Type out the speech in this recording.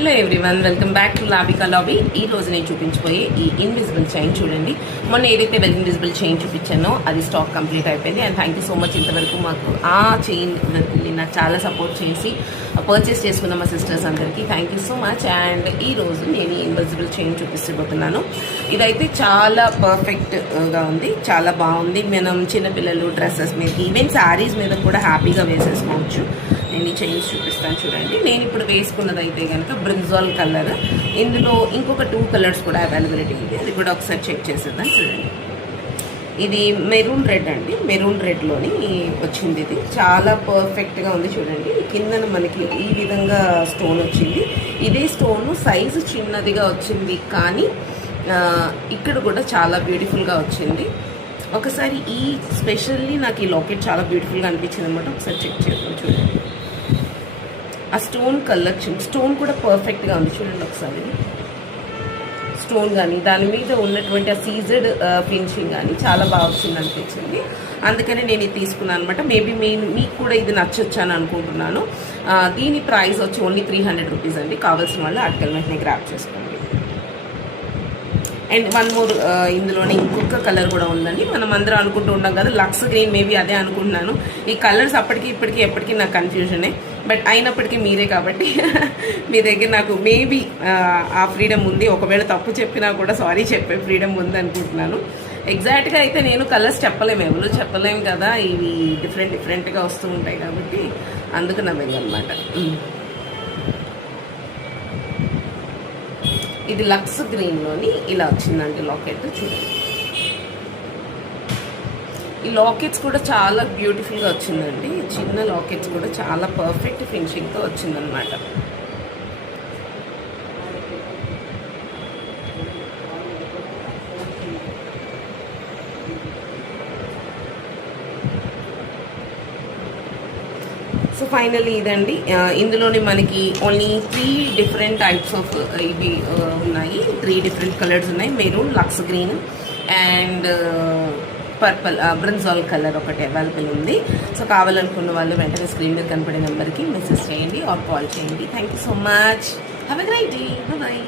Hello everyone, welcome back to లాబికా లాబీ. ఈ రోజు నేను చూపించబోయే ఈ ఇన్విజిబుల్ చైన్ చూడండి. మొన్న ఏదైతే ఇన్విజిబుల్ చైన్ చూపించానో అది స్టాక్ కంప్లీట్ అయిపోయింది. And thank you so much ఇంతవరకు మాకు ఆ చైన్ నాకు చాలా సపోర్ట్ చేసి పర్చేస్ చేసుకున్న మా సిస్టర్స్ అందరికీ thank you so much. And ఈ రోజు నేను ఈ ఇన్విజిబుల్ చైన్ చూపిస్తబోతున్నాను. ఇదైతే చాలా పర్ఫెక్ట్గా ఉంది, చాలా బాగుంది. మనం చిన్నపిల్లలు డ్రెస్సెస్ మీద, ఈవెన్ శారీస్ మీద కూడా హ్యాపీగా వేసేసుకోవచ్చు. నేను ఈ చైన్స్ చూపిస్తాను చూడండి. నేను ఇప్పుడు వేసుకున్నది అయితే కనుక బ్రింజాల్ కలర్. ఇందులో ఇంకొక 2 కలర్స్ కూడా అవైలబిలిటీ ఉంది, అది కూడా ఒకసారి చెక్ చేసేద్దాం చూడండి. ఇది మెరూన్ రెడ్ అండి, మెరూన్ రెడ్లోని వచ్చింది. ఇది చాలా పర్ఫెక్ట్గా ఉంది చూడండి. కిందన మనకి ఈ విధంగా స్టోన్ వచ్చింది. ఇదే స్టోన్ సైజు చిన్నదిగా వచ్చింది, కానీ ఇక్కడ కూడా చాలా బ్యూటిఫుల్గా వచ్చింది. ఒకసారి ఈ స్పెషల్లీ నాకు ఈ లాకెట్ చాలా బ్యూటిఫుల్గా అనిపించింది అనమాట. ఒకసారి చెక్ చేద్దాం చూడండి. ఆ స్టోన్ కలెక్షన్, స్టోన్ కూడా పర్ఫెక్ట్గా ఉంది చూడండి. ఒకసారి స్టోన్ కానీ దాని మీద ఉన్నటువంటి ఆ సీజెడ్ ఫినిషింగ్ కానీ చాలా బాగా వచ్చింది అనిపించింది. అందుకని నేను ఇది తీసుకున్నాను అనమాట. మేబీ మీకు కూడా ఇది నచ్చొచ్చు అని అనుకుంటున్నాను. దీని ప్రైస్ వచ్చి ఓన్లీ 300 రూపీస్ అండి. కావాల్సిన వాళ్ళు ఆర్టికల్ వెంటనే గ్రాప్ చేసుకోండి. అండ్ వన్ మోర్, ఇందులోనే ఇంకొక కలర్ కూడా ఉందండి. మనం అందరం అనుకుంటూ ఉంటాం కదా లక్స్ గ్రీన్, మేబీ అదే అనుకుంటున్నాను. ఈ కలర్స్ అప్పటికి ఇప్పటికీ ఎప్పటికీ నాకు కన్ఫ్యూజనే, బట్ అయినప్పటికీ మీరే కాబట్టి మీ దగ్గర నాకు మేబీ ఆ ఫ్రీడమ్ ఉంది. ఒకవేళ తప్పు చెప్పినా కూడా సారీ చెప్పే ఫ్రీడమ్ ఉంది అనుకుంటున్నాను. ఎగ్జాక్ట్గా అయితే నేను కలర్స్ చెప్పలేము, ఎవరు చెప్పలేము కదా, ఇవి డిఫరెంట్గా వస్తూ ఉంటాయి కాబట్టి అందుకు నా వెళ్ళనమాట. ఇది లక్స్ గ్రీన్లోని ఇలా వచ్చిందండి లాకెట్ చూడండి. ఈ లాకెట్స్ కూడా చాలా బ్యూటిఫుల్గా వచ్చిందండి. చిన్న లాకెట్స్ కూడా చాలా పర్ఫెక్ట్ ఫినిషింగ్తో వచ్చిందనమాట. సో ఫైనల్లీ ఇదండి. ఇందులోని మనకి ఓన్లీ 3 డిఫరెంట్ టైప్స్ ఆఫ్ ఇవి ఉన్నాయి. 3 డిఫరెంట్ కలర్స్ ఉన్నాయి. మెరూన్, లక్స్ green and purple brinjal colour ఒకటి అవైలబుల్ ఉంది. సో కావాలనుకున్న వాళ్ళు వెంటనే స్క్రీన్ మీద కనపడే నెంబర్కి మెసేజ్ చేయండి ఆర్ కాల్ చేయండి. Thank you so much. Have a great day. Bye.